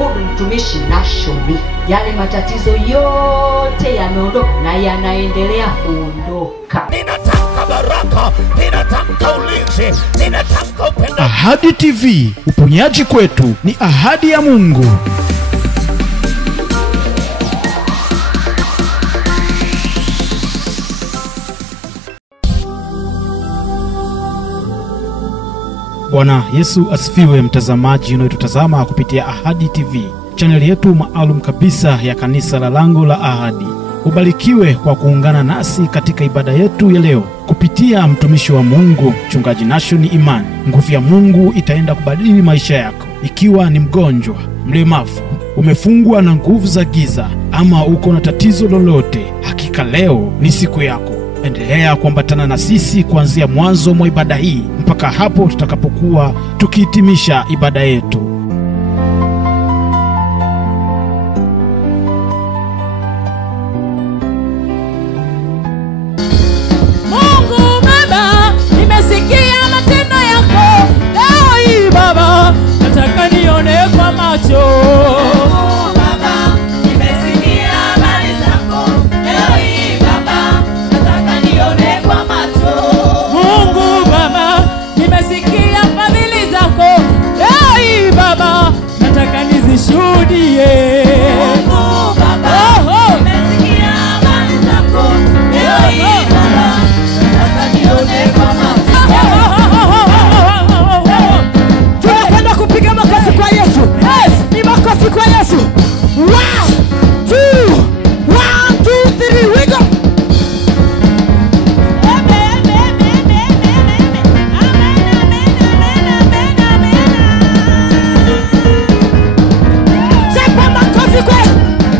kumwabudu mtumishi Nashoni. Yale matatizo yote yameondoka na yanaendelea kuondoka. Ninatamka baraka, ninatamka ulinzi, ninatamka upendo. Ahadi TV, uponyaji kwetu ni ahadi ya Mungu. Bwana Yesu asifiwe, mtazamaji unayotutazama kupitia Ahadi TV, channel yetu maalum kabisa ya kanisa la Lango la Ahadi. Ubarikiwe kwa kuungana nasi katika ibada yetu ya leo kupitia mtumishi wa Mungu Mchungaji Nashoni Imani. Nguvu ya Mungu itaenda kubadili maisha yako. Ikiwa ni mgonjwa, mlemavu, umefungwa na nguvu za giza, ama uko na tatizo lolote, hakika leo ni siku yako. Endelea kuambatana na sisi kuanzia mwanzo mwa ibada hii mpaka hapo tutakapokuwa tukihitimisha ibada yetu. Mungu Baba, nimesikia matendo yako. Leo hii Baba, nataka nione kwa macho. Shuhudie Mungu Baba, nimesikia habari zako. Leo hii Baba, nataka nione kwa macho. Tunakwenda kupiga makofi kwa Yesu. Yes, ni makofi kwa Yesu. 1 2 3 we go.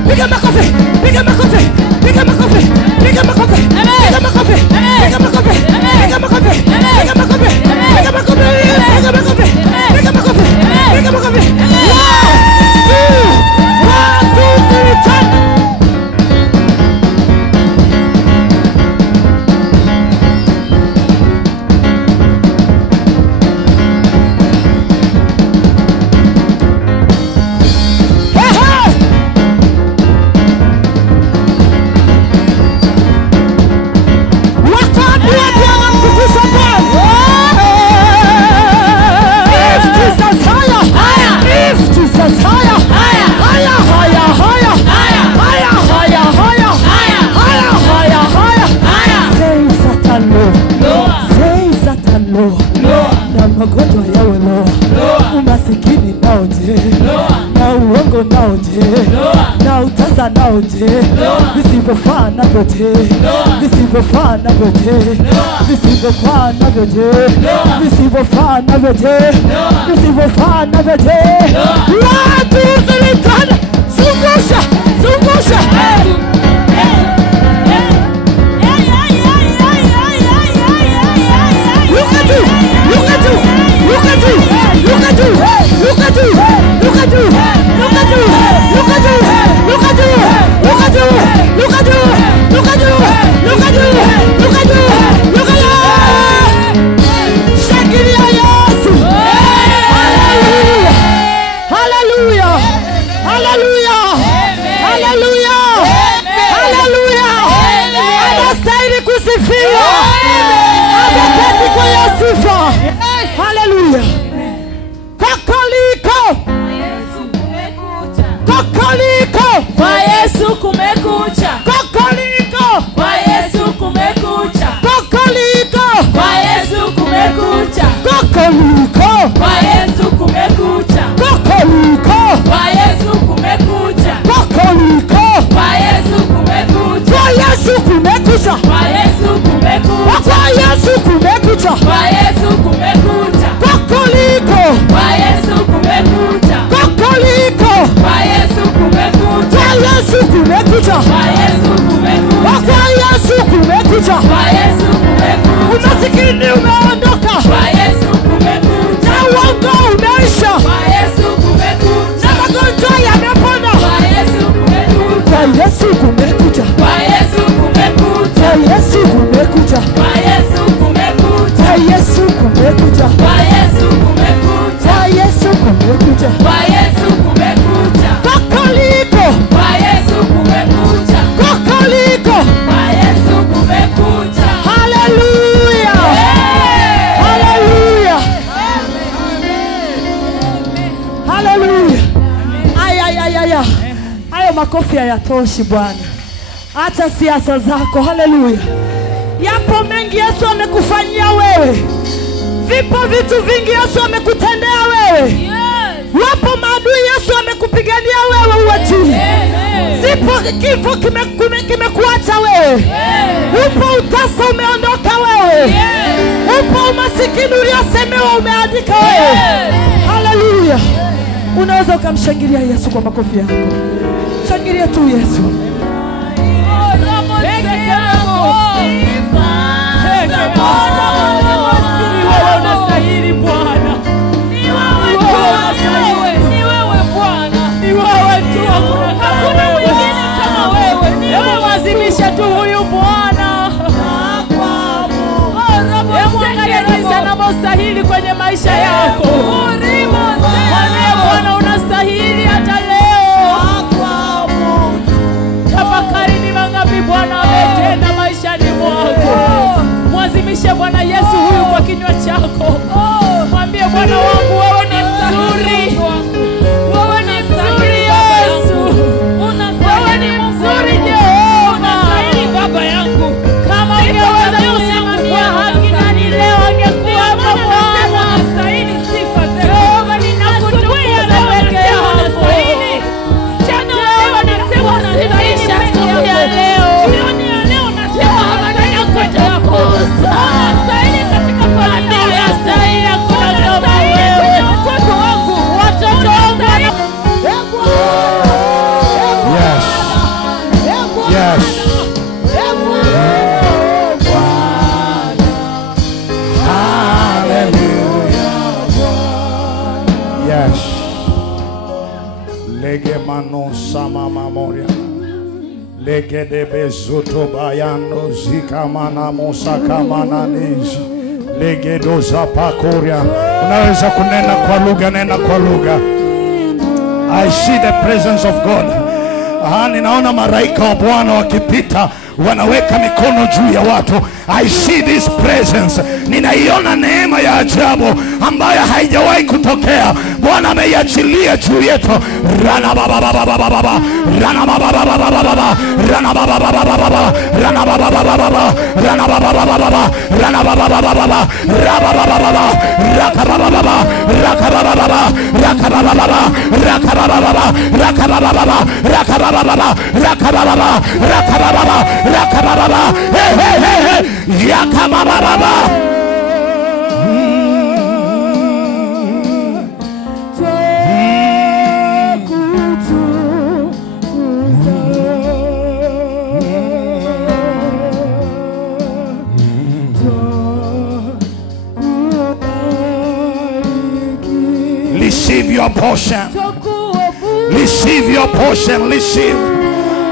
Piga makofi, piga makofi, piga makofi, piga makofi, piga makofi, piga makofi, piga makofi, piga makofi, piga makofi, piga makofi, piga makofi, piga makofi. 1 2 3 turn. Magonjwa yawe loa, umasikini naoje, na uongo naoje, na utaza naoje, visivofaa na vyote, visivofaa na vyote, visivofaa na vyote, visivofaa na vyote, visivofaa na vyote. 1 2 3 turn. Zungusha, zungusha. Look at you, look at you, look at you, look at you, look at you, look at you, look at you, look at you, look at you, look at you, look at you, look at you, look at you, look at you, look at you. Shangilia Yesu. Hallelujah, hallelujah, hallelujah, hallelujah. Anastahili kusifiwa. Ameketi kwa Yesu. Hallelujah. Kokoliko kwa Yesu kumekucha. Kokoliko kwa Yesu kumekucha. Kokoliko kwa Yesu kumekucha. Kokoliko kwa Yesu kumekucha. Kokoliko kwa Yesu kumekucha. Kokoliko kwa Yesu kumekucha. Kwa Yesu kumekucha. Kwa Yesu kumekucha. Kwa Yesu kumekucha. Kwa Yesu kumekucha. Kokoliko kwa Yesu kumekucha. Kokoliko kwa Yesu kumekucha. Kwa Yesu kumekucha. Kwa Yesu kumekucha. Kwa Yesu kumekucha. Kwa Yesu kumekucha. Umasikini umeondoka. Kwa Yesu kumekucha. Na uongo umeisha. Kwa Yesu kumekucha. Na magonjwa yamepona. Kwa Yesu kumekucha. Kwa Yesu kumekucha. Kwa Yesu kumekucha. Kwa Yesu kumekucha. Kwa Yesu kumekucha. Kwa Yesu kumekucha. Hayo makofi hayatoshi Bwana. Acha siasa zako. Haleluya. Yapo mengi Yesu amekufanyia wewe. Vipo vitu vingi Yesu amekutendea wewe. Wapo maadui Yesu amekupigania wewe uwe chini. Zipo kifo kimekuacha wewe. Upo utasa umeondoka wewe. Upo umasikini uliosemewa umeandika wewe. Haleluya. Unaweza ukamshangilia Yesu kwa makofi yako. Shangilia tu Yesu. Unastahili Bwana. Ni wewe Bwana. Ni wewe tu. Hakuna mwingine kama wewe. Ni wewe wazimisha tu huyu Bwana. Unastahili kwenye maisha yako. Bwana unastahili hata leo. Tafakari ni mangapi Bwana ametenda maishani mwako. Mwazimishe Bwana Yesu huyu kwa kinywa chako. Mwambie Bwana wangu wewe ni mzuri. Wewe ni mzuri Yesu. Wewe ni mzuri Jehova. Unastahili baba yangu. Kama ungeweza kusimamia haki nani leo angekuwa Bwana. Unastahili sifa zetu. Jehova ninakutukuza peke yako. Unastahili. Jana wewe nasema unastahili siku ya leo. Jioni ya leo nasema habari kote yako. Unastahili katika familia. Unastahili hakuna kama wewe. Watoto wangu. Yes. Yes. Yes. Lege mano sama mamoria. Lege de bezuto bayano zika mana musaka mana nizi. Lege doza pakoria. Unaweza kunena kwa lugha, nena kwa lugha. I see the presence of God. Ninaona malaika wa Bwana wakipita wanaweka mikono juu ya watu. I see this presence. Ninaiona neema ya ajabu ambayo haijawahi kutokea. Bwana ameiachilia juu yetu. Rana baba baba baba baba. Rana baba baba baba baba. Rana baba baba baba. Rana baba baba baba. Rana baba baba baba. Rana baba baba baba. Raba baba baba. Raka baba baba. Raka baba baba. Raka baba baba. Raka baba baba. Raka baba baba. Raka baba baba. Raka baba baba. Raka baba baba. Raka baba baba. Hey hey hey hey. Yaka baba baba. Receive your portion. Receive your portion. Receive.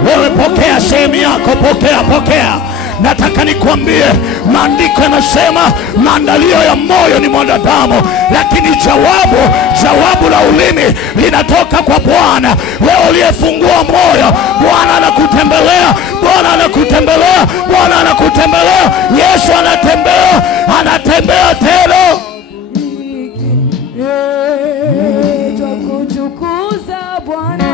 Wewe pokea sehemu yako. Pokea. Nataka nikwambie maandiko yanasema maandalio ya moyo ni mwanadamu, lakini jawabu la ulimi linatoka kwa Bwana. Wewe uliyefungua moyo, Bwana anakutembelea. Bwana anakutembelea. Bwana anakutembelea. Yesu anatembea tena. Tukutukuza Bwana.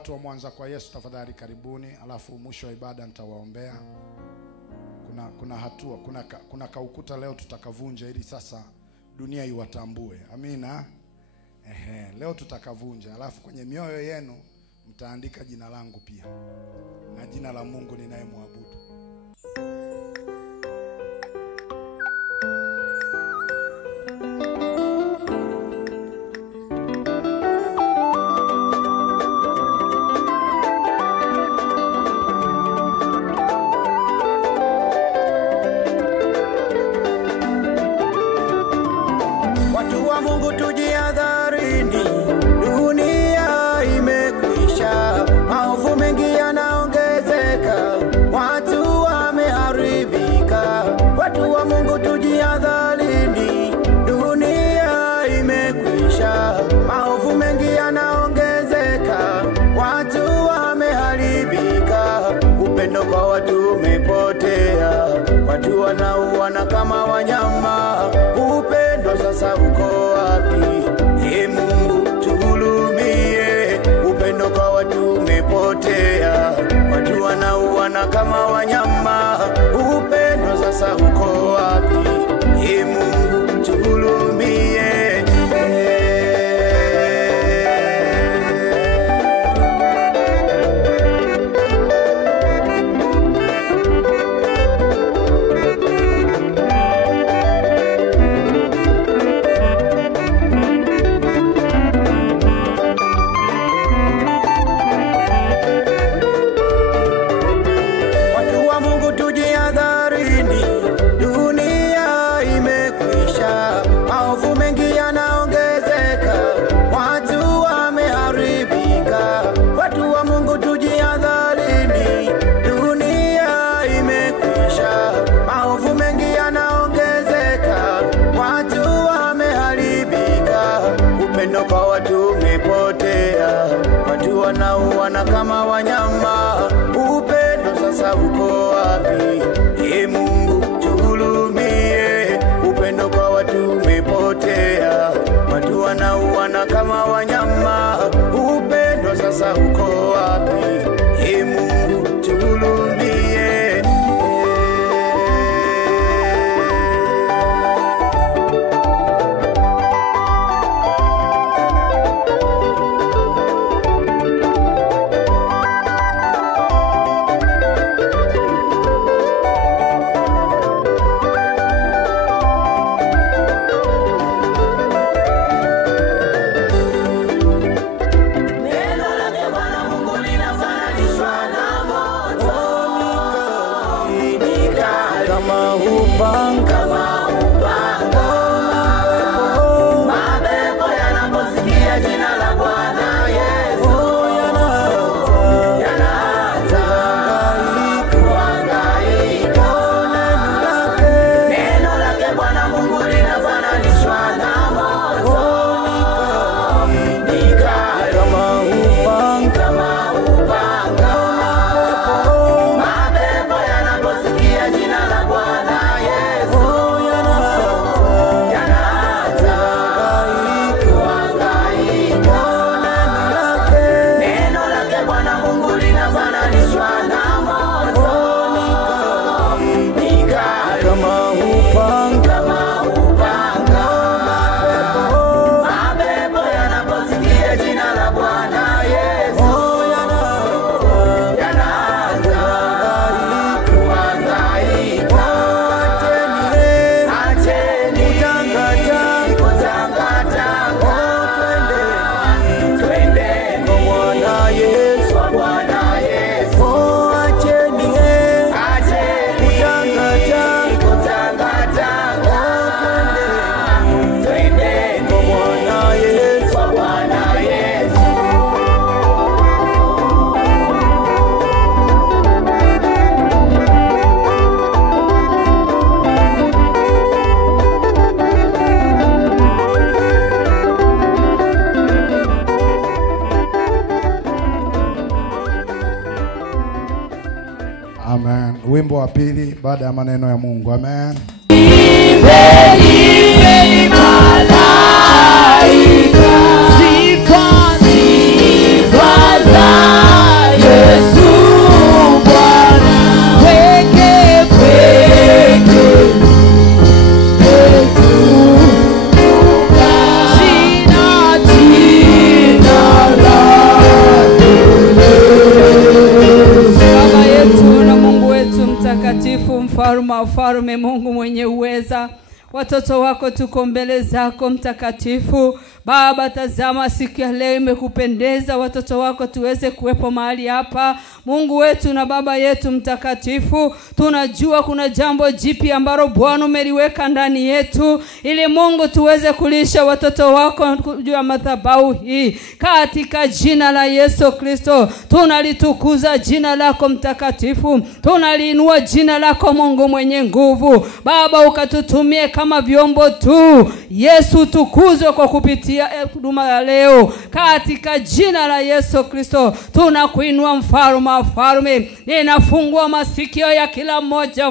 watu wa Mwanza kwa Yesu tafadhali karibuni, alafu mwisho wa ibada nitawaombea. Kuna hatua, kuna kaukuta leo tutakavunja ili sasa dunia iwatambue. Amina. Leo tutakavunja, alafu kwenye mioyo yenu mtaandika jina langu pia na jina la Mungu ninayemwabudu. Watu wa Mungu tujiadharini, dunia imekwisha, maovu mengi yanaongezeka, watu wameharibika. Watu wa Mungu tujiadharini, dunia imekwisha, maovu mengi yanaongezeka, watu wameharibika. Upendo kwa watu umepotea, watu wanauana kama wanyama. Upendo sasa uko wapi? Ee Mungu tuhurumie. Upendo kwa watu umepotea, watu wanauana kama wanyama. Upendo sasa uko wapi? Ee Mungu tuhurumie. Kwa watu umepotea, watu wanauana kama wanyama. Upendo sasa uko wapi? Ee Mungu tuhurumie. Upendo kwa watu umepotea, watu wanauana kama wanyama. Upendo sasa uko wapi? Ee Mungu tuhurumie. Amen. Wimbo wa pili baada ya maneno ya Mungu. Amen. Sifa watoto wako tuko mbele zako mtakatifu. Baba, tazama siku ya leo imekupendeza watoto wako tuweze kuwepo mahali hapa. Mungu wetu na Baba yetu mtakatifu, tunajua kuna jambo jipya ambalo Bwana umeliweka ndani yetu, ili Mungu tuweze kulisha watoto wako juu ya madhabahu hii. Katika jina la Yesu Kristo, tunalitukuza jina lako mtakatifu, tunaliinua jina lako Mungu mwenye nguvu. Baba, ukatutumie kama vyombo tu. Yesu, tukuzwe kwa kupitia huduma ya leo. Katika jina la Yesu Kristo, tunakuinua mfalme wa falme. Ninafungua masikio ya kila mmoja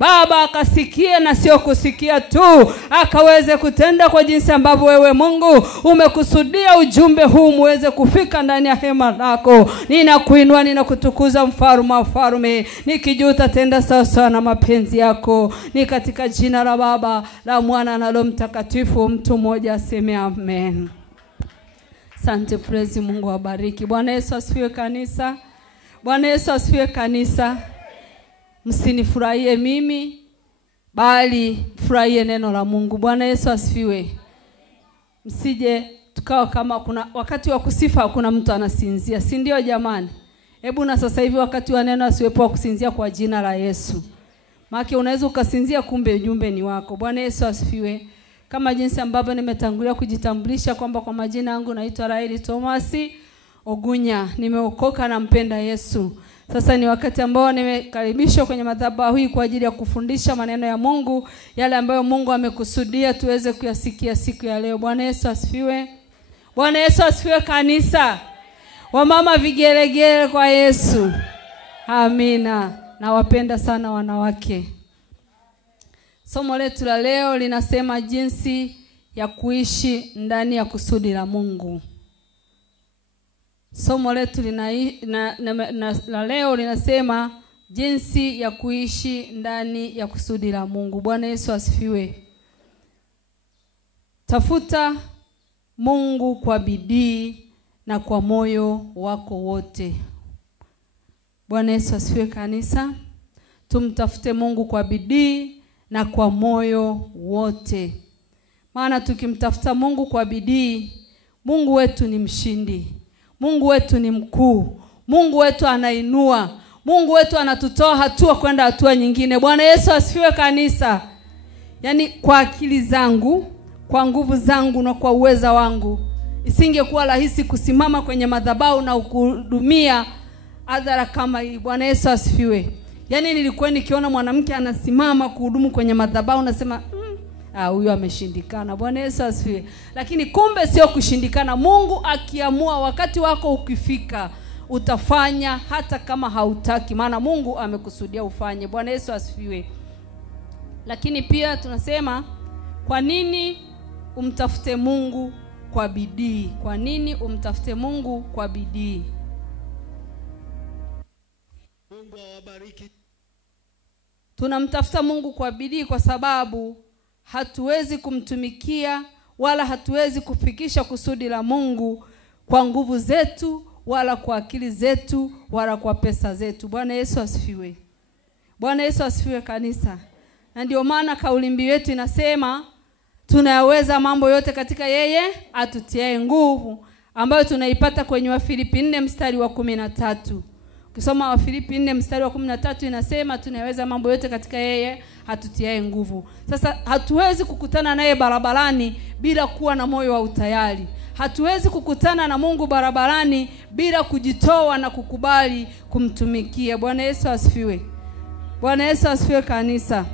Baba, akasikie na sio kusikia tu, akaweze kutenda kwa jinsi ambavyo wewe Mungu umekusudia ujumbe huu muweze kufika ndani ya hema lako. Ninakuinua, ninakutukuza mfalme wa falme, nikijua utatenda sawa na mapenzi yako. Ni katika jina la Baba, la Mwana na Roho Mtakatifu, mtu mmoja aseme amen. Asante, praise Mungu awabariki. Bwana Yesu asifiwe kanisa. Bwana Yesu asifiwe kanisa. Msinifurahie mimi, bali furahie neno la Mungu. Bwana Yesu asifiwe. Msije tukawa kama kuna wakati wa kusifa kuna mtu anasinzia. Si ndio jamani? Hebu na sasa hivi wakati wa neno asiwepo wa kusinzia kwa jina la Yesu. Maana unaweza ukasinzia kumbe ujumbe ni wako. Bwana Yesu asifiwe. Kama jinsi ambavyo nimetangulia kujitambulisha kwamba kwa majina yangu naitwa Raeli Thomas Ogunya, nimeokoka na mpenda Yesu. Sasa ni wakati ambao nimekaribishwa kwenye madhabahu hii kwa ajili ya kufundisha maneno ya Mungu, yale ambayo Mungu amekusudia tuweze kuyasikia siku ya leo. Bwana Yesu asifiwe. Bwana Yesu asifiwe kanisa. Wamama vigelegele kwa Yesu. Amina. Nawapenda sana wanawake. Somo letu la leo linasema jinsi ya kuishi ndani ya kusudi la Mungu. Somo letu la leo linasema jinsi ya kuishi ndani ya kusudi la Mungu. Bwana Yesu asifiwe. Tafuta Mungu kwa bidii na kwa moyo wako wote. Bwana Yesu asifiwe kanisa. Tumtafute Mungu kwa bidii na kwa moyo wote. Maana tukimtafuta Mungu kwa bidii, Mungu wetu ni mshindi. Mungu wetu ni mkuu. Mungu wetu anainua. Mungu wetu anatutoa hatua kwenda hatua nyingine. Bwana Yesu asifiwe kanisa. Yaani kwa akili zangu, kwa nguvu zangu na kwa uweza wangu, isingekuwa rahisi kusimama kwenye madhabahu na kuhudumia hadhara kama hii. Bwana Yesu asifiwe. Yaani nilikuwa nikiona mwanamke anasimama kuhudumu kwenye madhabahu nasema huyu ameshindikana. Bwana Yesu asifiwe. Lakini kumbe sio kushindikana. Mungu akiamua wakati wako ukifika utafanya hata kama hautaki, maana Mungu amekusudia ufanye. Bwana Yesu asifiwe. Lakini pia tunasema kwa nini umtafute Mungu kwa bidii? Kwa nini umtafute Mungu kwa bidii? Mungu awabariki. Tunamtafuta Mungu kwa bidii kwa sababu hatuwezi kumtumikia wala hatuwezi kufikisha kusudi la Mungu kwa nguvu zetu wala kwa akili zetu wala kwa pesa zetu. Bwana Yesu asifiwe. Bwana Yesu asifiwe kanisa. Na ndio maana kauli mbiu yetu inasema tunayaweza mambo yote katika yeye atutiaye nguvu, ambayo tunaipata kwenye Wafilipi 4 mstari wa 13. Ukisoma Wafilipi 4 mstari wa 13 inasema tunayaweza mambo yote katika yeye atutiaye nguvu. Sasa hatuwezi kukutana naye barabarani bila kuwa na moyo wa utayari. Hatuwezi kukutana na Mungu barabarani bila kujitoa na kukubali kumtumikia. Bwana Yesu asifiwe. Bwana Yesu asifiwe kanisa.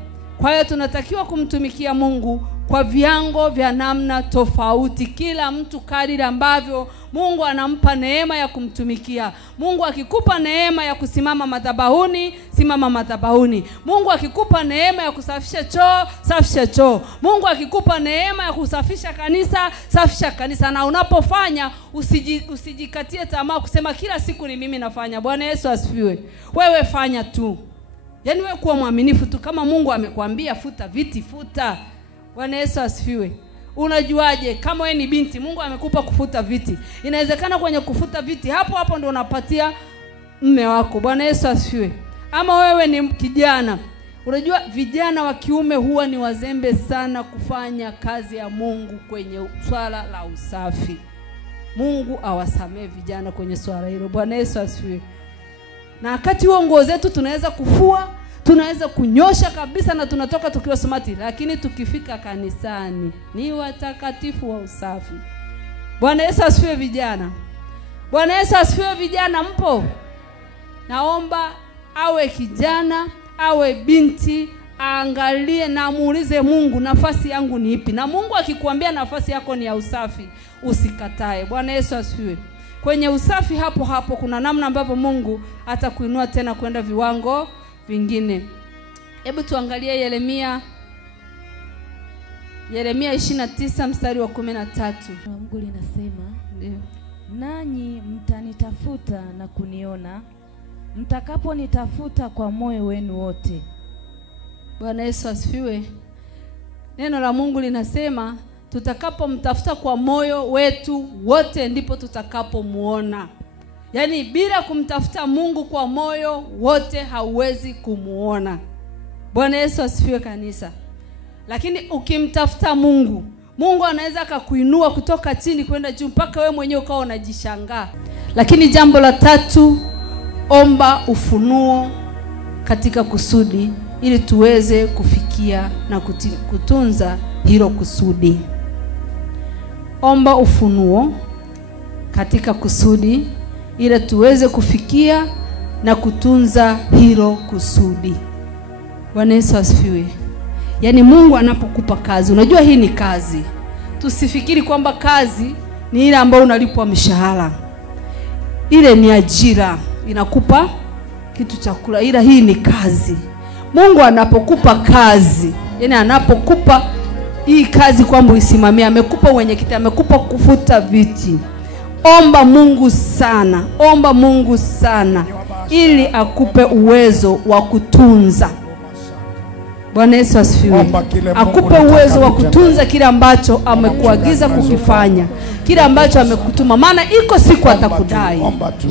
Kwa hiyo tunatakiwa kumtumikia Mungu kwa viango vya namna tofauti, kila mtu kadiri ambavyo Mungu anampa neema ya kumtumikia. Mungu akikupa neema ya kusimama madhabahuni, simama madhabahuni. Mungu akikupa neema ya kusafisha choo, safisha choo. Mungu akikupa neema ya kusafisha kanisa, safisha kanisa. Na unapofanya usijikatie tamaa kusema kila siku ni mimi nafanya. Bwana Yesu asifiwe. Wewe fanya tu. Yaani wewe kuwa mwaminifu tu. Kama Mungu amekwambia futa viti, futa. Bwana Yesu asifiwe. Unajuaje kama wewe ni binti Mungu amekupa kufuta viti? Inawezekana kwenye kufuta viti hapo ndio unapatia mume wako. Bwana Yesu asifiwe. Ama wewe ni kijana Unajua vijana wa kiume huwa ni wazembe sana kufanya kazi ya Mungu kwenye swala la usafi. Mungu awasamee vijana kwenye swala hilo. Bwana Yesu asifiwe. Na wakati huo nguo zetu tunaweza kufua, tunaweza kunyosha kabisa na tunatoka tukiwa smart, lakini tukifika kanisani ni watakatifu wa usafi. Bwana Yesu asifiwe vijana. Bwana Yesu asifiwe vijana, mpo? Naomba awe kijana, awe binti, aangalie na muulize Mungu, nafasi yangu ni ipi? Na Mungu akikuambia nafasi yako ni ya usafi, usikatae. Bwana Yesu asifiwe. Kwenye usafi hapo hapo kuna namna ambavyo Mungu atakuinua tena kwenda viwango vingine. Hebu tuangalie Yeremia 29 mstari wa 13. Mungu linasema, Ndio. nanyi mtanitafuta na kuniona mtakaponitafuta kwa moyo wenu wote. Bwana Yesu asifiwe. Neno la Mungu linasema tutakapomtafuta kwa moyo wetu wote ndipo tutakapomuona. Yaani bila kumtafuta Mungu kwa moyo wote hauwezi kumuona. Bwana Yesu asifiwe kanisa. Lakini ukimtafuta Mungu, Mungu anaweza akakuinua kutoka chini kwenda juu mpaka wewe mwenyewe ukao unajishangaa. Lakini jambo la tatu, omba ufunuo katika kusudi ili tuweze kufikia na kutunza hilo kusudi. Omba ufunuo katika kusudi ili tuweze kufikia na kutunza hilo kusudi. Bwana Yesu asifiwe. Yaani Mungu anapokupa kazi, unajua hii ni kazi. Tusifikiri kwamba kazi ni ile ambayo unalipwa mshahara. Ile ni ajira, inakupa kitu cha kula, ila hii ni kazi. Mungu anapokupa kazi, yani anapokupa hii kazi kwamba uisimamie, amekupa mwenyekiti, amekupa kufuta viti. Omba Mungu sana, omba Mungu sana ili akupe uwezo wa kutunza. Bwana Yesu asifiwe. Akupe uwezo wa kutunza kile ambacho amekuagiza kukifanya, kile ambacho amekutuma, maana iko siku atakudai. Omba tu.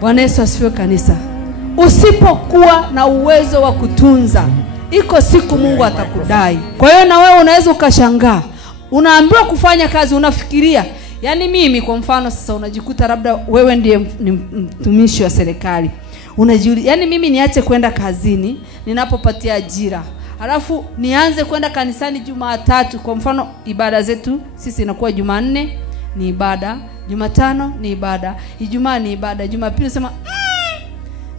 Bwana Yesu asifiwe kanisa. Usipokuwa na uwezo wa kutunza, iko siku Mungu atakudai. Kwa hiyo na wewe unaweza ukashangaa. Unaambiwa kufanya kazi, unafikiria, yani mimi kwa mfano sasa unajikuta labda wewe ndiye mtumishi wa serikali. Unajiuliza, yani mimi niache kwenda kazini ninapopatia ajira, alafu nianze kwenda kanisani Jumatatu? Kwa mfano ibada zetu sisi inakuwa Jumanne ni ibada, Jumatano ni ibada, Ijumaa ni ibada, Jumapili unasema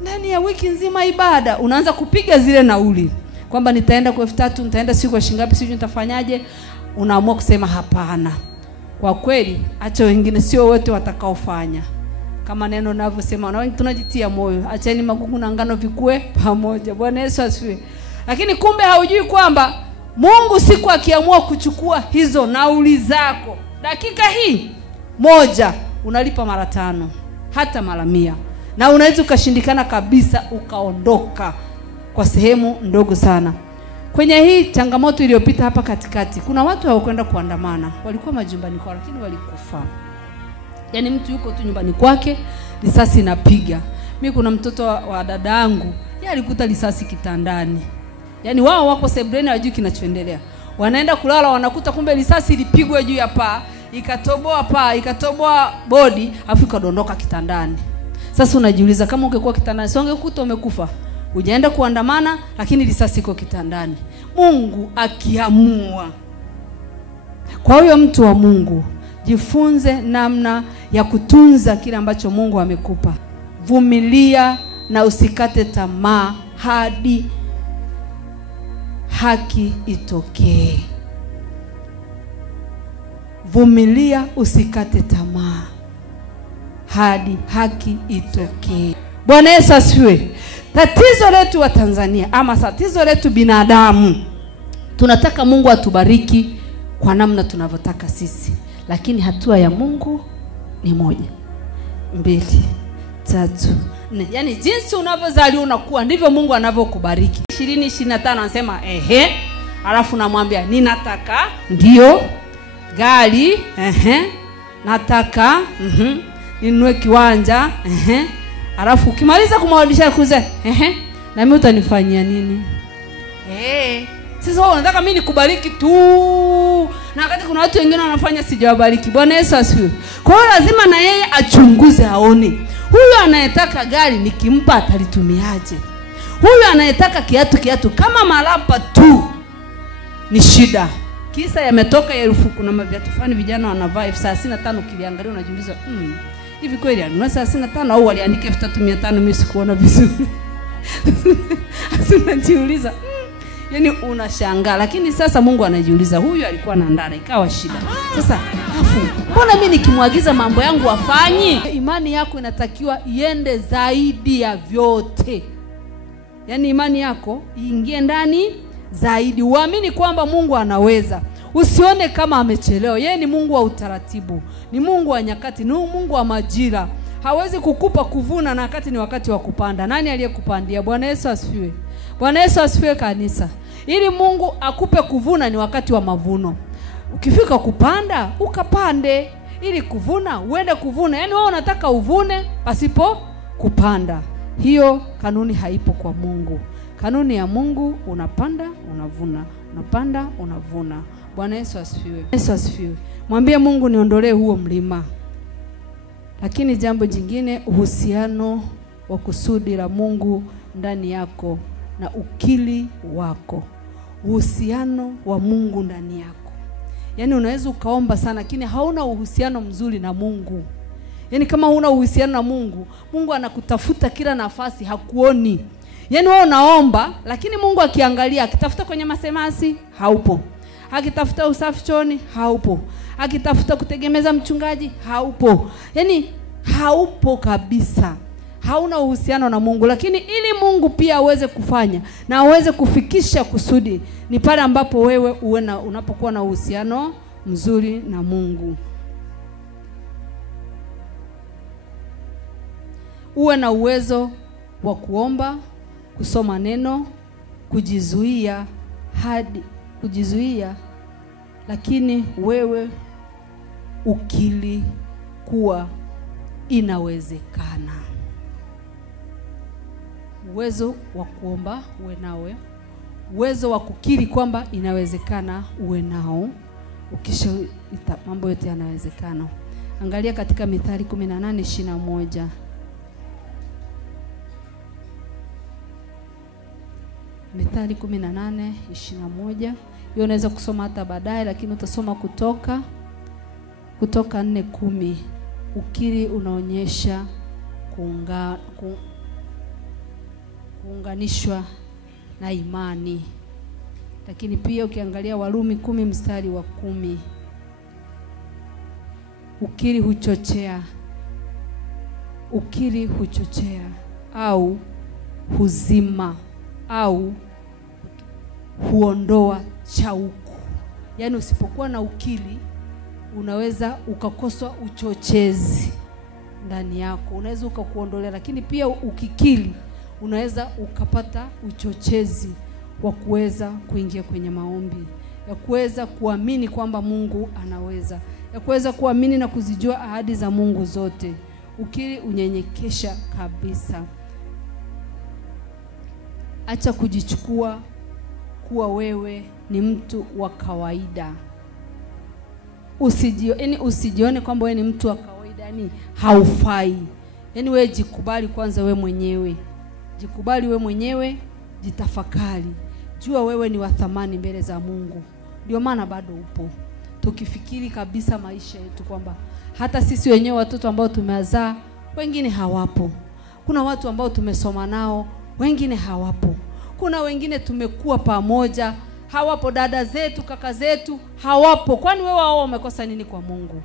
ndani ya wiki nzima ibada. Unaanza kupiga zile nauli kwamba nitaenda kwa 3000, nitaenda siku kwa shingapi, sijui nitafanyaje. Unaamua kusema hapana. Kwa kweli acha wengine, sio wote watakaofanya kama neno linavyosema, na wengi tunajitia moyo, acheni magugu na ngano vikue pamoja. Bwana Yesu asifiwe. Lakini kumbe haujui kwamba Mungu siku akiamua kuchukua hizo nauli zako, dakika hii moja unalipa mara 5 hata mara 100, na unaweza ukashindikana kabisa ukaondoka kwa sehemu ndogo sana. Kwenye hii changamoto iliyopita hapa katikati, kuna watu hawakwenda kuandamana, walikuwa majumbani kwao lakini walikufa. Yaani mtu yuko tu nyumbani kwake, risasi inapiga. Mimi kuna mtoto wa dada yangu, yeye alikuta risasi kitandani. Yaani wao wako sebreni hawajui kinachoendelea. Wanaenda kulala wanakuta kumbe risasi ilipigwa juu ya paa, ikatoboa paa, ikatoboa bodi, afu ikadondoka kitandani. Sasa unajiuliza, kama ungekuwa kitandani, sio ungekuta umekufa? Hujaenda kuandamana lakini risasi iko kitandani. Mungu akiamua. Kwa hiyo mtu wa Mungu, jifunze namna ya kutunza kile ambacho Mungu amekupa. Vumilia na usikate tamaa hadi haki itokee. Vumilia, usikate tamaa hadi haki itokee. Bwana Yesu asifiwe. Tatizo letu wa Tanzania, ama tatizo letu binadamu, tunataka Mungu atubariki kwa namna tunavyotaka sisi, lakini hatua ya Mungu ni 1, 2, 3, 4. Yaani jinsi unavyozaliwa unakuwa ndivyo Mungu anavyokubariki. 2025 anasema alafu namwambia ninataka ndio gari, nataka ninunue kiwanja, alafu ukimaliza kumwadisha kuuza, na mimi utanifanyia nini? Sasa wewe unataka mimi nikubariki tu, na wakati kuna watu wengine wanafanya sijawabariki. Bwana Yesu asifiwe. Kwa hiyo lazima na yeye achunguze aone, huyu anayetaka gari nikimpa atalitumiaje? Huyu anayetaka kiatu kama malapa tu ni shida. Kisa yametoka ya elfu, kuna maviatu fulani vijana wanavaa 35, kiliangalia unajiuliza hivi kweli anunua 35 au waliandika 3500? Mimi sikuona vizuri. Unajiuliza yani unashangaa, lakini sasa Mungu anajiuliza huyu alikuwa na ndara ikawa shida. Sasa mbona mimi nikimwagiza mambo yangu afanye? Imani yako inatakiwa iende zaidi ya vyote. Yani imani yako iingie ndani zaidi. Uamini kwamba Mungu anaweza. Usione kama amechelewa. Yeye ni Mungu wa utaratibu. Ni Mungu wa nyakati, ni Mungu wa majira. Hawezi kukupa kuvuna na wakati ni wakati wa kupanda. Nani aliyekupandia? Bwana Yesu asifiwe. Bwana Yesu asifiwe kanisa. Ili Mungu akupe kuvuna ni wakati wa mavuno. Ukifika kupanda, ukapande. Ili kuvuna, uende kuvuna. Yaani wewe unataka uvune pasipo kupanda. Hiyo kanuni haipo kwa Mungu. Kanuni ya Mungu, unapanda, unavuna. Unapanda, unavuna. Bwana Yesu asifiwe. Yesu asifiwe. Mwambie Mungu niondolee huo mlima. Lakini jambo jingine, uhusiano wa kusudi la Mungu ndani yako na ukili wako. Uhusiano wa Mungu ndani yako. Yaani unaweza ukaomba sana lakini hauna uhusiano mzuri na Mungu. Yaani kama huna uhusiano na Mungu, Mungu anakutafuta kila nafasi, hakuoni. Yaani wewe unaomba lakini Mungu akiangalia, akitafuta kwenye masemasi, haupo. Akitafuta usafi chooni, haupo. Akitafuta kutegemeza mchungaji, haupo. Yaani haupo kabisa. Hauna uhusiano na Mungu. Lakini ili Mungu pia aweze kufanya na aweze kufikisha kusudi, ni pale ambapo wewe unapokuwa na uhusiano mzuri na Mungu. Uwe na uwezo wa kuomba, kusoma neno, kujizuia, lakini wewe ukili kuwa inawezekana. Uwezo wa kuomba uwe nawe, uwezo wa kukiri kwamba inawezekana uwe nao. Ukisha mambo yote yanawezekana. Angalia katika Mithali 18:21. Mithali 18:21. Hiyo unaweza kusoma hata baadaye, lakini utasoma Kutoka 4:10. Ukiri unaonyesha kuunganishwa na imani. Lakini pia ukiangalia Warumi 10:10. Ukiri huchochea au huzima au huondoa chauku. Yaani usipokuwa na ukiri unaweza ukakoswa uchochezi ndani yako, unaweza ukakuondolea. Lakini pia ukikiri unaweza ukapata uchochezi wa kuweza kuingia kwenye maombi, ya kuweza kuamini kwamba Mungu anaweza, ya kuweza kuamini na kuzijua ahadi za Mungu zote. Ukiri unyenyekesha kabisa. Acha kujichukua kuwa wewe ni mtu wa kawaida. Usijione kwamba wewe ni mtu wa kawaida, yani haufai. Yani wewe jikubali kwanza wewe mwenyewe. Jikubali wewe mwenyewe, jitafakari. Jua wewe ni wa thamani mbele za Mungu. Ndio maana bado upo. Tukifikiri kabisa maisha yetu kwamba hata sisi wenyewe watoto ambao tumewazaa wengine hawapo. Kuna watu ambao tumesoma nao wengine hawapo. Kuna wengine tumekuwa pamoja hawapo. Dada zetu, kaka zetu hawapo. Kwani wewe wao umekosa nini kwa Mungu?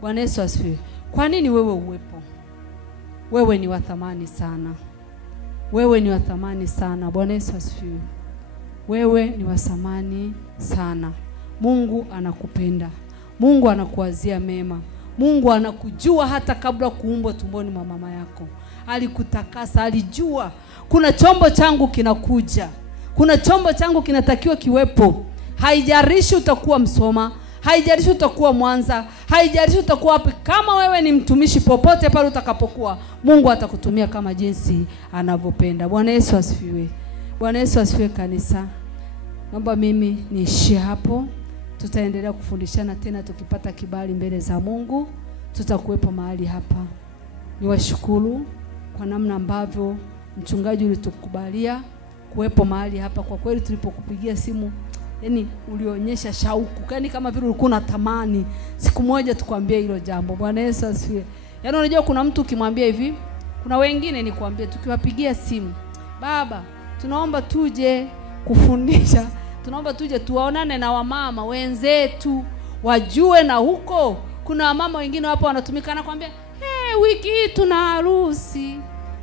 Bwana Yesu asifiwe. Kwa nini wewe uwepo? Wewe ni wa thamani sana. Wewe ni wa thamani sana. Bwana Yesu asifiwe. Wewe ni wa thamani sana. Mungu anakupenda. Mungu anakuwazia mema. Mungu anakujua hata kabla kuumbwa tumboni mwa mama yako. Alikutakasa, alijua kuna chombo changu kinakuja. Kuna chombo changu kinatakiwa kiwepo. Haijalishi utakuwa Msoma, haijalishi utakuwa Mwanza, haijalishi utakuwa wapi. Kama wewe ni mtumishi, popote pale utakapokuwa, Mungu atakutumia kama jinsi anavyopenda. Bwana Yesu asifiwe. Bwana Yesu asifiwe kanisa. naomba mimi niishie hapo. Tutaendelea kufundishana tena tukipata kibali mbele za Mungu. Tutakuwepo mahali hapa. Niwashukuru kwa namna ambavyo mchungaji ulitukubalia kuwepo mahali hapa. Kwa kweli tulipokupigia simu, yani ulionyesha shauku, yani kama vile ulikuwa unatamani siku moja tukwambie hilo jambo. Bwana Yesu asifiwe. Yani unajua kuna mtu ukimwambia hivi, kuna wengine nikwambie tukiwapigia simu, baba tunaomba tuje kufundisha, tunaomba tuje tuwaonane na wamama wenzetu wajue, na huko kuna wamama wengine hapo wanatumika na kwambia wiki hii tuna harusi,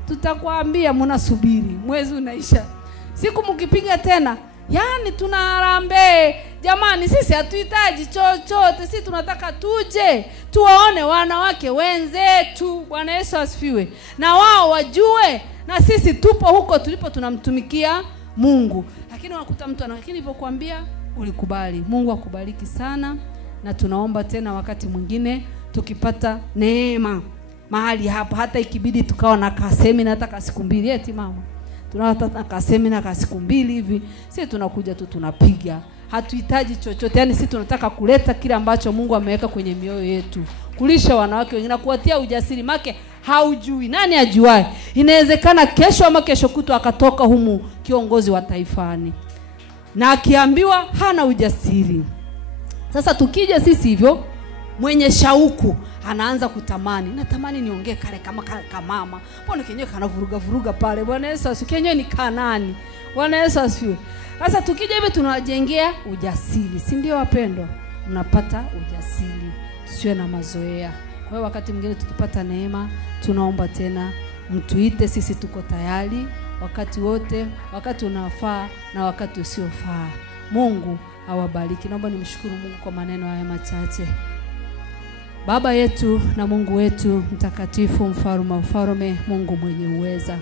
tutakwambia mnasubiri mwezi unaisha, siku mkipiga tena yani tuna harambee. Jamani, sisi hatuhitaji chochote, sisi tunataka tuje tuwaone wanawake wenzetu. Bwana Yesu asifiwe. Na wao wajue na sisi tupo huko tulipo tunamtumikia Mungu. Lakini unakuta mtu lakini nilipokuambia ulikubali. Mungu akubariki sana, na tunaomba tena wakati mwingine tukipata neema mahali hapa, hata ikibidi tukawa na kasemi na hata siku 2 eti mama tunataka kasemi na siku 2 hivi, sisi tunakuja tu tunapiga. Hatuhitaji chochote, yani sisi tunataka kuleta kile ambacho Mungu ameweka kwenye mioyo yetu, kulisha wanawake wengine, kuwatia ujasiri. Make haujui, nani ajuae, inawezekana kesho ama kesho kutu akatoka humu kiongozi wa taifani na akiambiwa hana ujasiri. Sasa tukija sisi hivyo, mwenye shauku anaanza kutamani, natamani niongee kale kama mama, mbona kenyewe kana vuruga pale. Bwana Yesu asifiwe. Kenyewe ni kanani. Bwana Yesu asifiwe. Sasa tukija hivi tunawajengea ujasiri, si ndio wapendwa? Mnapata ujasiri, tusiwe na mazoea. Kwa hiyo wakati mwingine tukipata neema, tunaomba tena mtuite, sisi tuko tayari wakati wote, wakati unafaa na wakati usiofaa. Mungu awabariki. Naomba nimshukuru Mungu kwa maneno haya machache. Baba yetu na Mungu wetu mtakatifu, mfalme wa falme, Mungu mwenye uweza,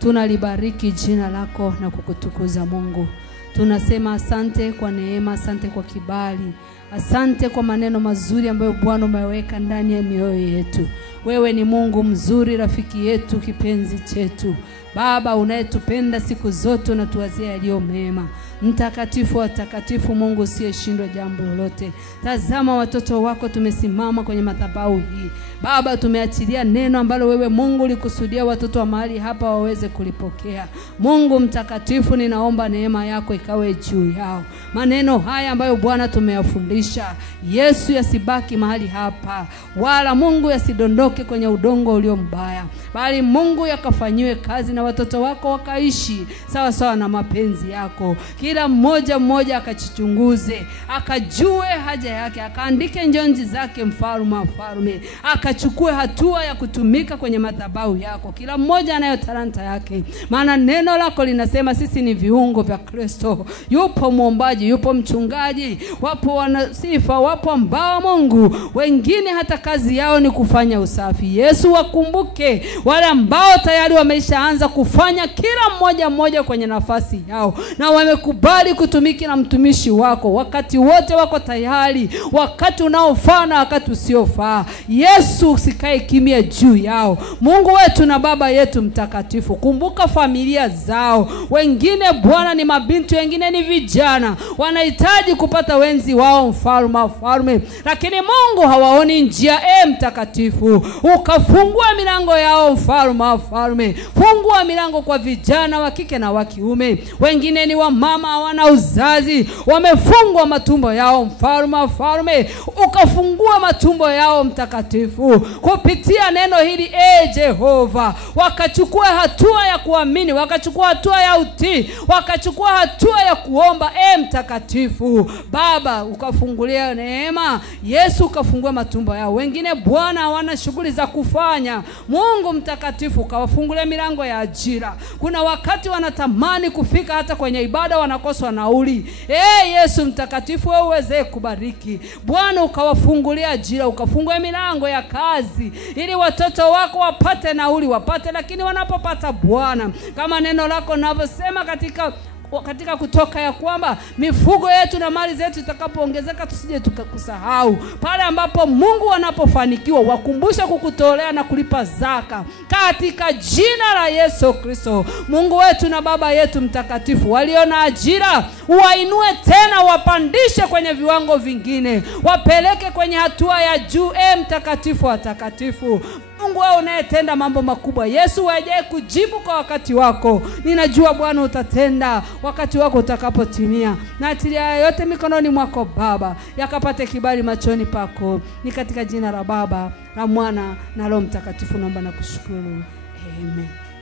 tunalibariki jina lako na kukutukuza Mungu. Tunasema asante kwa neema, asante kwa kibali, asante kwa maneno mazuri ambayo Bwana umeweka ndani ya mioyo yetu. Wewe ni Mungu mzuri, rafiki yetu, kipenzi chetu. Baba unayetupenda siku zote na tuwazia yaliyo mema. Mtakatifu wa takatifu, Mungu usiyeshindwa jambo lolote. Tazama watoto wako tumesimama kwenye madhabahu hii. Baba tumeachilia neno ambalo wewe Mungu ulikusudia watoto wa mahali hapa waweze kulipokea. Mungu mtakatifu, ninaomba neema yako ikawe juu yao. Maneno haya ambayo Bwana tumeyafundisha, Yesu, yasibaki mahali hapa, wala Mungu yasidondoke kwenye udongo ulio mbaya, bali Mungu yakafanyiwe kazi na watoto wako wakaishi sawa sawa na mapenzi yako. Kila mmoja akachichunguze, akajue haja yake, akaandike njonji zake, mfalme wa falme, akachukue hatua ya kutumika kwenye madhabahu yako. Kila mmoja anayo talanta yake, maana neno lako linasema sisi ni viungo vya Kristo. Yupo muombaji, yupo mchungaji, wapo wanasifa, wapo ambao Mungu wengine hata kazi yao ni kufanya usafi. Yesu, wakumbuke wale ambao tayari wameshaanza kufanya kila mmoja kwenye nafasi yao, na wamekubali kutumiki na mtumishi wako. Wakati wote wako tayari, wakati unaofaa na wakati usiofaa. Yesu, usikae kimya juu yao. Mungu wetu na Baba yetu mtakatifu, kumbuka familia zao. Wengine Bwana ni mabinti, wengine ni vijana, wanahitaji kupata wenzi wao, mfalme wa falme, lakini Mungu hawaoni njia. Mtakatifu, ukafungua milango yao, mfalme wa falme. Fungua milango kwa vijana wa kike na wa kiume. Wengine ni wamama hawana uzazi, wamefungwa matumbo yao, mfalme wa falme, ukafungua matumbo yao mtakatifu. Kupitia neno hili Jehova, wakachukua hatua ya kuamini, wakachukua hatua ya utii, wakachukua hatua ya kuomba. Mtakatifu Baba, ukafungulia neema. Yesu, ukafungua matumbo yao. Wengine Bwana hawana shughuli za kufanya. Mungu mtakatifu, ukawafungulia milango ya ajira. Kuna wakati wanatamani kufika hata kwenye ibada wanakoswa nauli. Yesu mtakatifu, wewe uweze kubariki. Bwana, ukawafungulia ajira, ukafungua milango ya kazi, ili watoto wako wapate nauli, wapate. Lakini wanapopata Bwana, kama neno lako linavyosema katika katika Kutoka ya kwamba mifugo yetu na mali zetu itakapoongezeka tusije tukakusahau. Pale ambapo Mungu anapofanikiwa wakumbusha kukutolea na kulipa zaka katika jina la Yesu Kristo. Mungu wetu na Baba yetu mtakatifu, walio na ajira uwainue tena, wapandishe kwenye viwango vingine, wapeleke kwenye hatua ya juu. Mtakatifu wa takatifu, Mungu wewe unayetenda mambo makubwa, Yesu waje kujibu kwa wakati wako. Ninajua Bwana utatenda wakati wako utakapotimia. Na atilia yote mikononi mwako Baba, yakapate kibali machoni pako. Ni katika jina la Baba, la Mwana na Roho Mtakatifu naomba na kushukuru. Amen.